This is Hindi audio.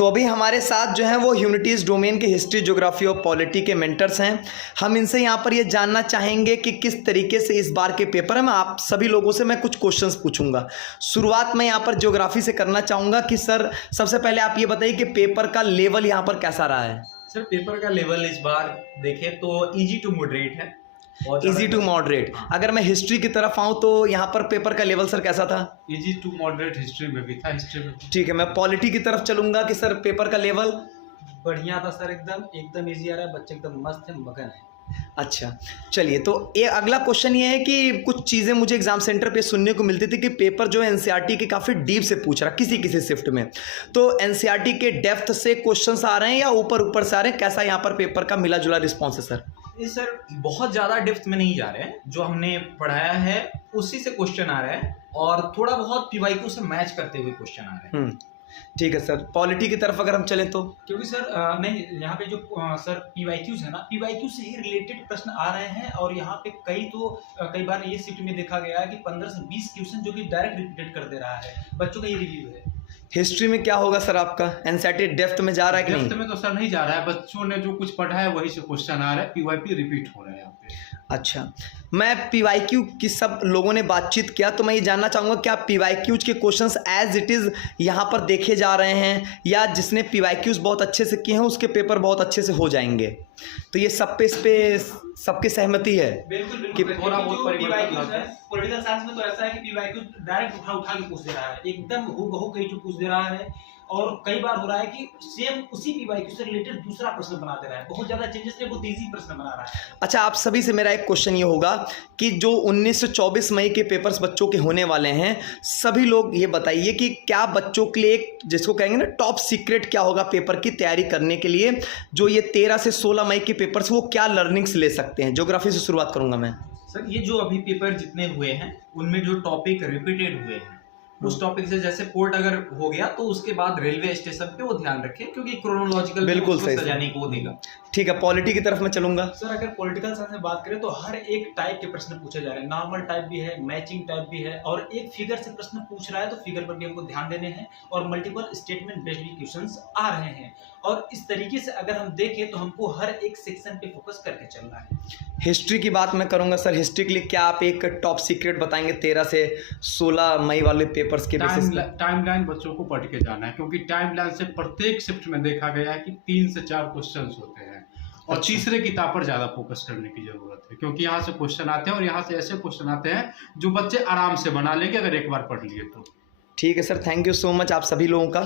तो अभी हमारे साथ जो हैं वो ह्यूमैनिटीज़ डोमेन के हिस्ट्री, ज्योग्राफी और पॉलिटी के मेंटर्स हैं। हम इनसे यहाँ पर ये जानना चाहेंगे कि किस तरीके से इस बार के पेपर में आप सभी लोगों से मैं कुछ क्वेश्चंस पूछूंगा। शुरुआत में यहाँ पर ज्योग्राफी से करना चाहूँगा कि सर सबसे पहले आप ये बताइए कि पेपर का लेवल यहाँ पर कैसा रहा है। सर पेपर का लेवल इस बार देखें तो इजी टू मॉडरेट है। Easy to moderate. अगर मैं हिस्ट्री की तरफ आऊँ तो यहाँ पर पेपर का लेवल सर कैसा था? इजी टू मॉडरेट हिस्ट्री में भी था, हिस्ट्री में। ठीक है, मैं पॉलिटी की तरफ चलूंगा कि सर पेपर का लेवल बढ़िया था सर, एकदम इजी आ रहा है, बच्चे एकदम मस्त है, मगन है। अच्छा चलिए, तो ये अगला क्वेश्चन ये है कि कुछ चीज़ें मुझे एग्जाम सेंटर पे सुनने को मिलती थी कि पेपर जो है एनसीईआरटी के काफ़ी डीप से पूछ रहा किसी किसी शिफ्ट में। तो एनसीईआरटी के डेप्थ से क्वेश्चंस आ रहे हैं या ऊपर ऊपर से आ रहे हैं? कैसा यहाँ पर पेपर का मिला जुला रिस्पॉन्स है सर? ये सर बहुत ज़्यादा डेप्थ में नहीं जा रहे हैं, जो हमने पढ़ाया है उसी से क्वेश्चन आ रहे हैं और थोड़ा बहुत पीवाईक्यू से मैच करते हुए क्वेश्चन आ रहे हैं। ठीक है सर, पॉलिटी की तरफ अगर हम चलें तो? क्योंकि सर नहीं, यहाँ पे जो सर पीवाईक्यूज है ना, पीवाईक्यू से ही रिलेटेड प्रश्न आ रहे हैं और यहाँ पे कई बार ये शिफ्ट में देखा गया है कि 15 से 20 क्वेश्चन जो कि डायरेक्ट रिपीटेड कर दे रहा है बच्चों का। ये रिव्यू है। हिस्ट्री में क्या होगा सर आपका? एनसीईआरटी डेप्थ में जा रहा है कि नहीं? डेप्थ में तो सर नहीं जा रहा है, बच्चों ने जो कुछ पढ़ा है वही से क्वेश्चन आ रहा है, पीवाईपी रिपीट हो रहा है यहाँ पे। अच्छा, मैं पीवाईक्यू की सब लोगों ने बातचीत किया तो मैं ये जानना चाहूँगा क्या पीवाईक्यूज के क्वेश्चंस एज इट इज़ यहाँ पर देखे जा रहे हैं या जिसने पीवाईक्यूज बहुत अच्छे से किए हैं उसके पेपर बहुत अच्छे से हो जाएंगे? तो ये सब पे इस पे सबकी सहमति है? बिल्कुल कि थोड़ा बहुत परिवर्तन है। पॉलिटिकल साइंस में तो ऐसा है कि पीवाईक्यू डायरेक्ट उठा के पूछ दे रहा है, एकदम हूबहू कहीं पूछ दे रहा है और कई बार हो रहा है कि सेम उसी पीवाईक्यू से रिलेटेड दूसरा प्रश्न बना दे रहा है। बहुत ज्यादा चेंजेस नहीं, बहुत इजी प्रश्न बना रहा है। अच्छा, आप सभी से मेरा एक क्वेश्चन ये होगा कि जो 19 से 24 मई के पेपर्स बच्चों के होने वाले हैं, सभी लोग ये बताइए कि क्या बच्चों के लिए एक जिसको कहेंगे ना टॉप सीक्रेट क्या होगा पेपर की तैयारी करने के लिए, जो ये 13 से 16 मई के पेपर्स वो क्या लर्निंग्स ले सकते हैं? ज्योग्राफी से शुरुआत करूंगा मैं। सर ये जो अभी पेपर जितने हुए हैं उनमें जो टॉपिक रिपीटेड हुए हैं उस टॉपिक से, जैसे पोर्ट अगर हो गया तो उसके बाद रेलवे स्टेशन पे वो ध्यान रखें क्योंकि क्रोनोलॉजिकल बिल्कुल सही सजाने को देगा। ठीक है, पॉलिटी की तरफ मैं चलूंगा। सर अगर पॉलिटिकल साइंस में बात करें तो हर एक टाइप के प्रश्न पूछे जा रहे हैं। नॉर्मल टाइप भी है, मैचिंग टाइप भी है और एक फिगर से प्रश्न पूछ रहा है तो फिगर पर भी हमको ध्यान देने हैं और मल्टीपल स्टेटमेंट बेस्ड भी क्वेश्चंस आ रहे हैं। और इस तरीके से अगर हम देखें तो हमको हर एक सेक्शन पे फोकस करके चलना है। हिस्ट्री की बात मैं करूंगा सर, हिस्ट्री के लिए क्या आप एक टॉप सीक्रेट बताएंगे 13 से 16 मई वाले पेपर्स के बेसिस पे? टाइमलाइन बच्चों को पढ़ के जाना है क्योंकि टाइमलाइन से प्रत्येक शिफ्ट में देखा गया है कि 3 से 4 क्वेश्चन होते हैं और अच्छा। तीसरे किताब पर ज्यादा फोकस करने की जरूरत है क्योंकि यहाँ से क्वेश्चन आते हैं और यहाँ से ऐसे क्वेश्चन आते हैं जो बच्चे आराम से बना लेंगे अगर एक बार पढ़ लिए तो। ठीक है sir, thank you so much आप सभी लोगों का।